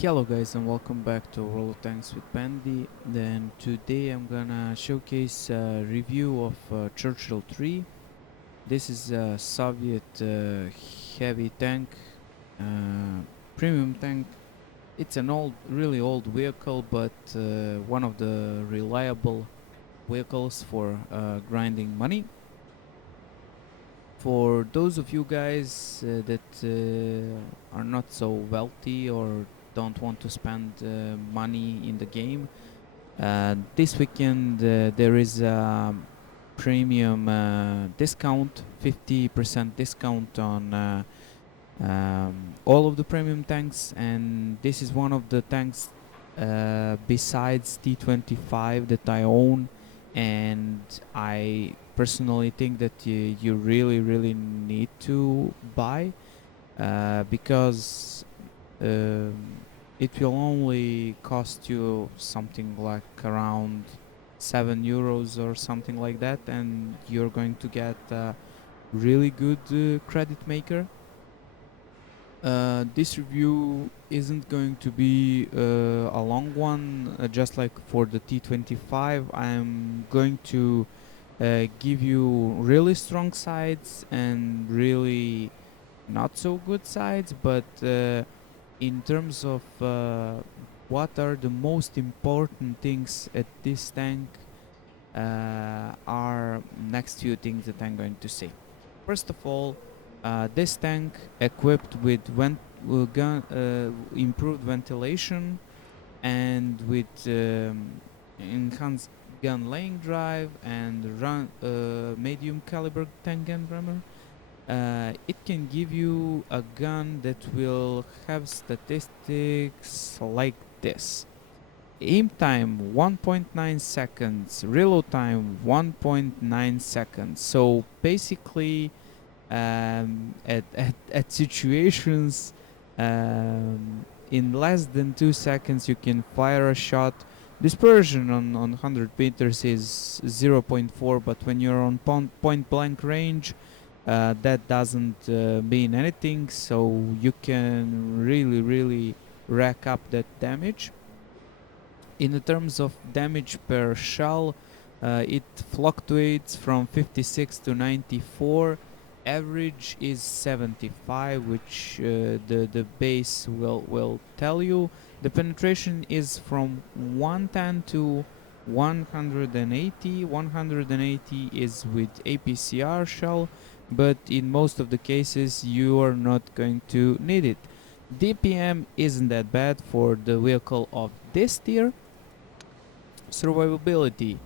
Hello guys and welcome back to World of Tanks with Pandy. Then today I'm gonna showcase a review of Churchill 3. This is a Soviet heavy tank, uh, premium tank. It's an really old vehicle, but one of the reliable vehicles for grinding money. For those of you guys that are not so wealthy or don't want to spend money in the game, this weekend there is a premium discount, 50% discount on all of the premium tanks, and this is one of the tanks besides T25 that I own, and I personally think that you really need to buy because it will only cost you something like around 7 euros or something like that, and you're going to get a really good credit maker. This review isn't going to be a long one, just like for the T25. I'm going to give you really strong sides and really not so good sides, but in terms of what are the most important things at this tank are next few things that I'm going to say. First of all, this tank equipped with improved ventilation and with enhanced gun laying drive and medium caliber tank gun rammer. It can give you a gun that will have statistics like this: aim time 1.9 seconds, reload time 1.9 seconds. So basically, at situations in less than 2 seconds you can fire a shot. Dispersion on 100 meters is 0.4, but when you're on point blank range, that doesn't mean anything, so you can really rack up that damage. In the terms of damage per shell, it fluctuates from 56 to 94. Average is 75, which the base will tell you. The penetration is from 110 to 180. 180 is with APCR shell, but in most of the cases you are not going to need it. DPM isn't that bad for the vehicle of this tier. Survivability.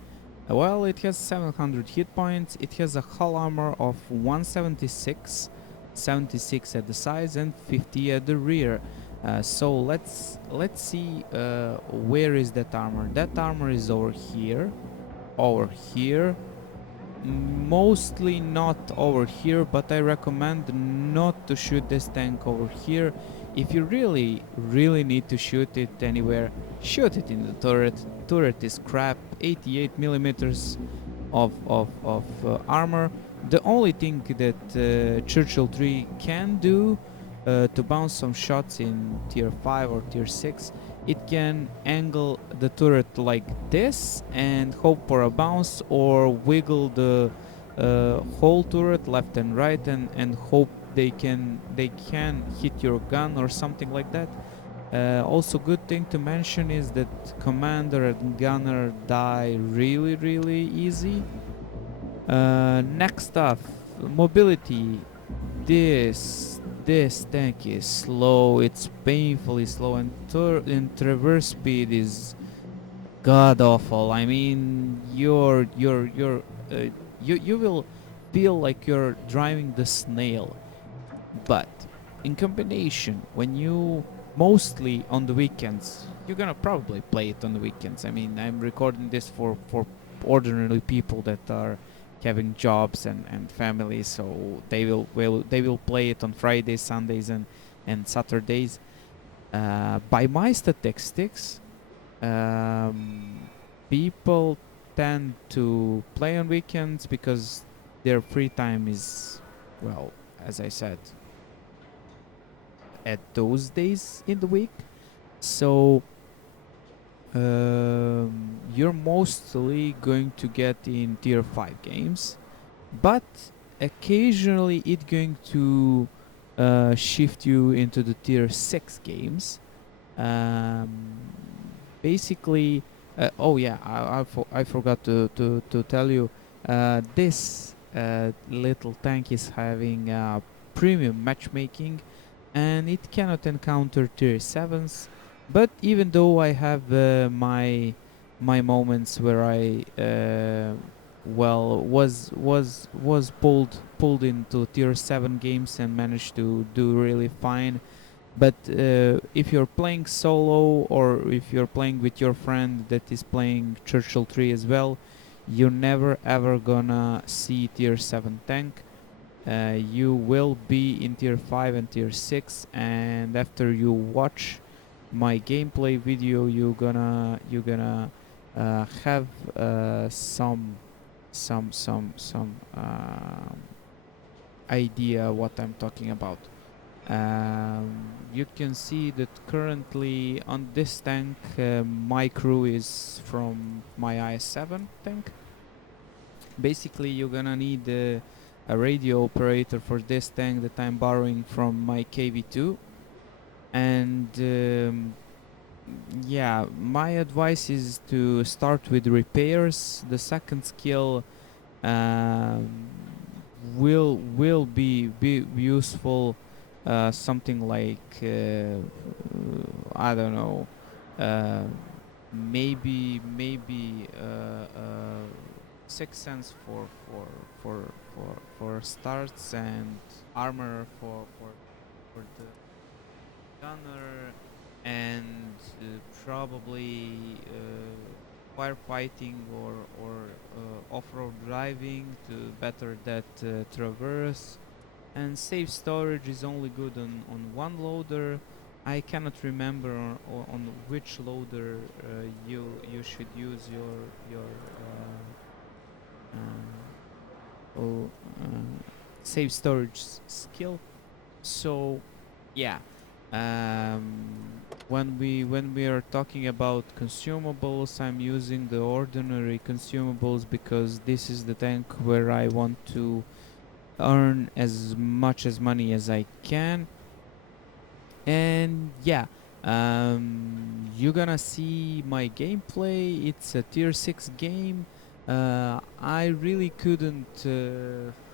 Well, it has 700 hit points, it has a hull armor of 176, 76 at the sides and 50 at the rear. So let's see where is that armor. That armor is over here, mostly not over here, but I recommend not to shoot this tank over here. If you really need to shoot it anywhere, shoot it in the turret. Turret is crap. 88 millimeters of armor. The only thing that Churchill 3 can do to bounce some shots in tier 5 or tier 6, it can angle the turret like this and hope for a bounce, or wiggle the whole turret left and right and hope they can hit your gun or something like that. Also, good thing to mention is that commander and gunner die really easy. Next up, mobility. This tank is slow. It's painfully slow, and traverse speed is god awful. I mean, you will feel like you're driving the snail. But in combination, when you mostly on the weekends, you're gonna probably play it on the weekends. I mean, I'm recording this for ordinary people that are having jobs and families, so they will play it on Fridays, Sundays, and Saturdays. By my statistics, people tend to play on weekends because their free time is, well, as I said, at those days in the week. So you're mostly going to get in tier 5 games, but occasionally it's going to shift you into the tier 6 games. um, Basically, oh yeah, I forgot to tell you, this little tank is having premium matchmaking, and it cannot encounter tier 7s. But even though I have my moments where I was pulled into tier 7 games and managed to do really fine. But if you're playing solo, or if you're playing with your friend that is playing Churchill 3 as well, you're never ever gonna see tier 7 tank. You will be in tier 5 and tier 6, and after you watch my gameplay video, you're gonna have some idea what I'm talking about. You can see that currently on this tank, my crew is from my IS-7 tank. Basically, you're gonna need a radio operator for this tank that I'm borrowing from my KV2. And yeah, my advice is to start with repairs. The second skill um, will be useful. Something like I don't know, uh, maybe 6 cents for starts, and armor for the gunner, and probably firefighting or off-road driving to better that traverse. And safe storage is only good on one loader. I cannot remember on which loader you should use your oh, safe storage skill. So yeah, when we are talking about consumables, I'm using the ordinary consumables because this is the tank where I want to earn as much as money as I can. And yeah, you're gonna see my gameplay. It's a tier 6 game. I really couldn't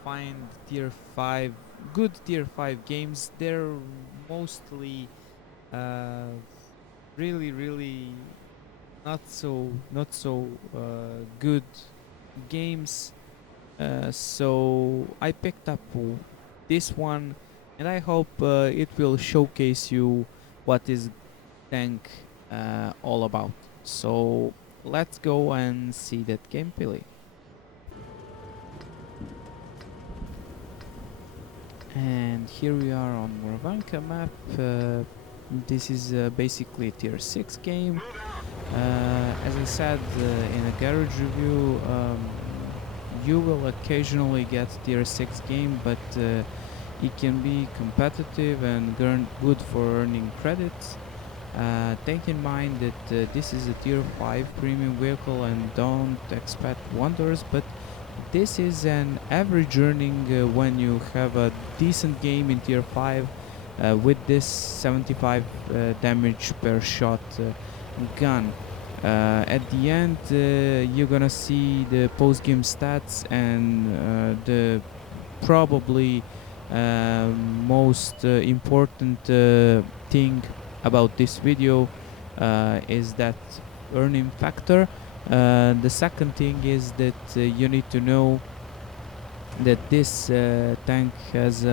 find tier 5 good tier 5 games. They're mostly uh, really not so good games. So I picked up this one, and I hope it will showcase you what is tank all about. So let's go and see that gameplay. And here we are on Murmansk map. This is basically a tier 6 game. As I said in a garage review, you will occasionally get tier 6 game, but it can be competitive and good for earning credits. Take in mind that this is a tier 5 premium vehicle, and don't expect wonders, but this is an average earning when you have a decent game in tier 5 with this 75 damage per shot gun. At the end, you're gonna see the post-game stats, and the probably most important thing about this video is that earning factor. The second thing is that you need to know that this tank has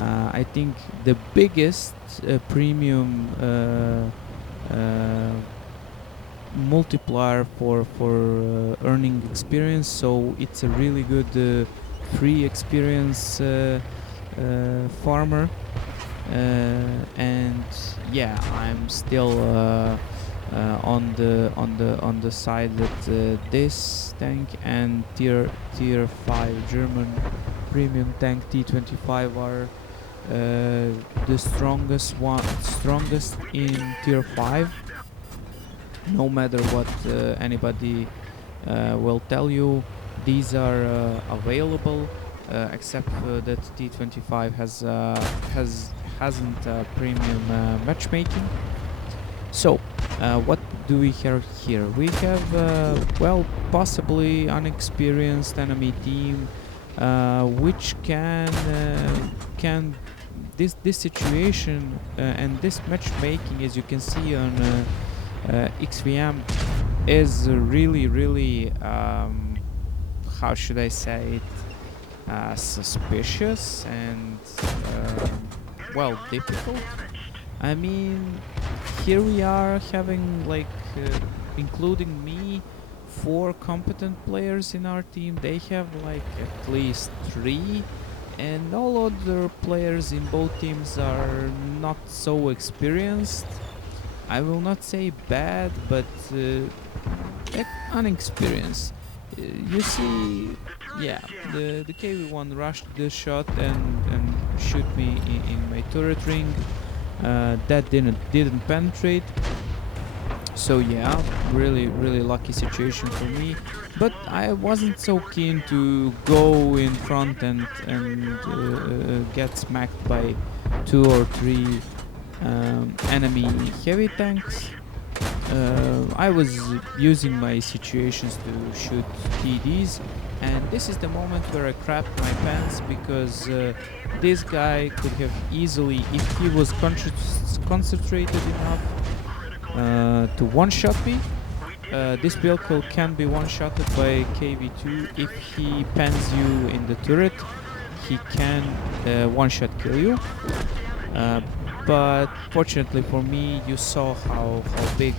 I think the biggest premium multiplier for earning experience, so it's a really good free experience farmer. And yeah, I'm still on the side that this tank and tier 5 German premium tank T25 are the strongest in tier 5. No matter what anybody will tell you, these are available, except that T25 hasn't premium matchmaking. So, what do we have here? We have, well, possibly unexperienced enemy team, which can this situation and this matchmaking, as you can see on XVM, is really how should I say it, suspicious and well, difficult. I mean, here we are having like including me 4 competent players in our team. They have like at least 3, and all other players in both teams are not so experienced. I will not say bad, but unexperienced. You see, yeah, the KV1 rushed the shot and shoot me in my turret ring. That didn't penetrate. So yeah, really lucky situation for me. But I wasn't so keen to go in front and get smacked by 2 or 3 enemy heavy tanks. I was using my situations to shoot TDs, and this is the moment where I crapped my pants, because this guy could have easily, if he was concentrated enough to one-shot me. This vehicle can be one-shotted by KV2. If he pens you in the turret, he can one-shot kill you. But fortunately for me, you saw how big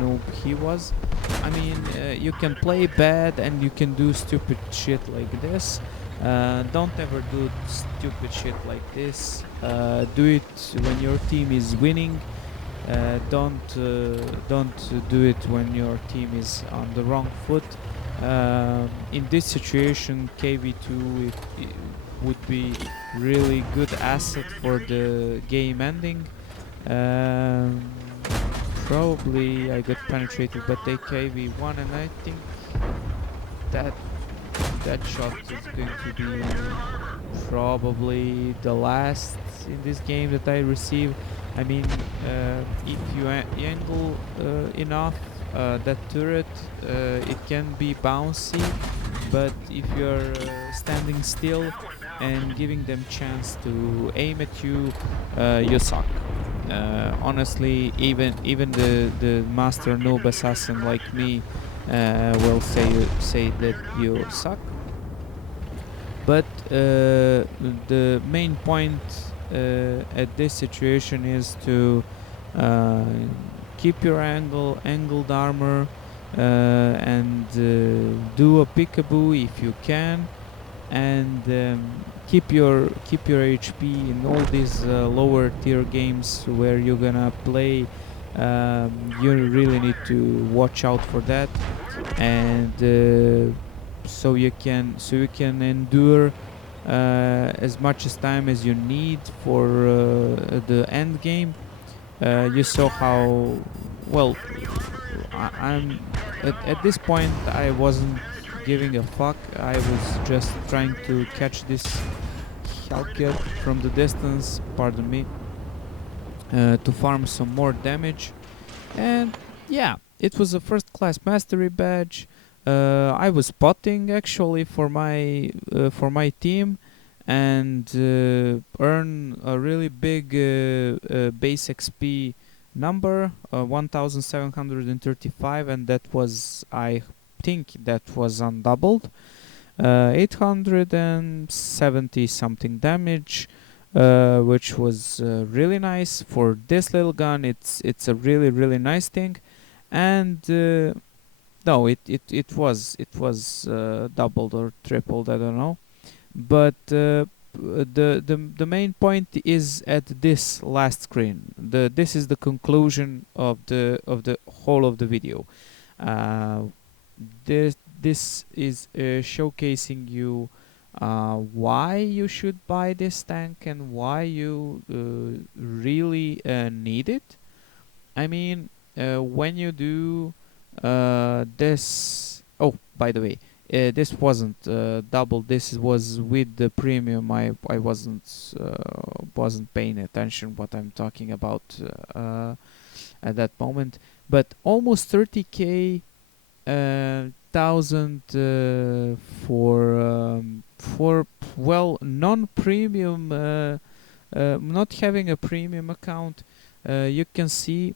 noob he was. I mean, you can play bad and you can do stupid shit like this. Don't ever do stupid shit like this. Do it when your team is winning. Don't do it when your team is on the wrong foot. In this situation, KV2 it would be really good asset for the game ending. Probably I got penetrated by the KV1, and I think that shot is going to be probably the last in this game that I receive. I mean, if you angle enough that turret, it can be bouncy, but if you're standing still and giving them chance to aim at you, you suck. Honestly, even the master noob assassin like me will say that you suck. But the main point at this situation is to keep your angled armor, and do a peekaboo if you can, and keep your HP in all these lower tier games where you're gonna play. You really need to watch out for that, and so you can endure as much as time as you need for the end game. You saw how well I'm at this point. I wasn't giving a fuck. I was just trying to catch this Hellcat from the distance, pardon me, to farm some more damage. And yeah, it was a first class mastery badge. I was spotting actually for my team, and earn a really big base XP number, 1735, and that was, I think that was undoubled. 870 something damage, which was really nice for this little gun. It's a really nice thing, and no, it was doubled or tripled, I don't know. But the main point is at this last screen. This is the conclusion of the whole of the video. This is showcasing you why you should buy this tank and why you really need it. I mean, when you do this. Oh, by the way, this wasn't double. This was with the premium. I wasn't paying attention what I'm talking about at that moment. But almost 30k thousand for well non-premium, not having a premium account. You can see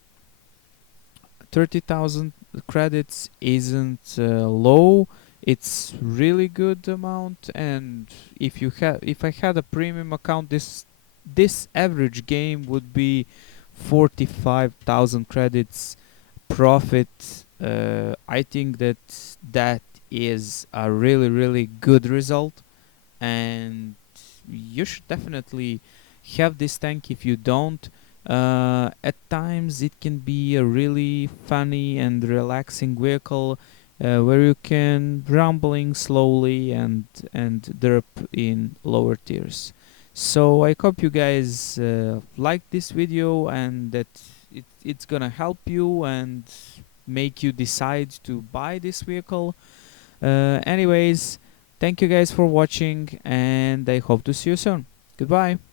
30,000 credits isn't low. It's really good amount, and if I had a premium account, this average game would be 45,000 credits profit. I think that is a really good result, and you should definitely have this tank. If you don't, at times it can be a really funny and relaxing vehicle where you can rumbling slowly and derp in lower tiers. So I hope you guys like this video and that it's gonna help you and make you decide to buy this vehicle. Anyways, thank you guys for watching, and I hope to see you soon. Goodbye.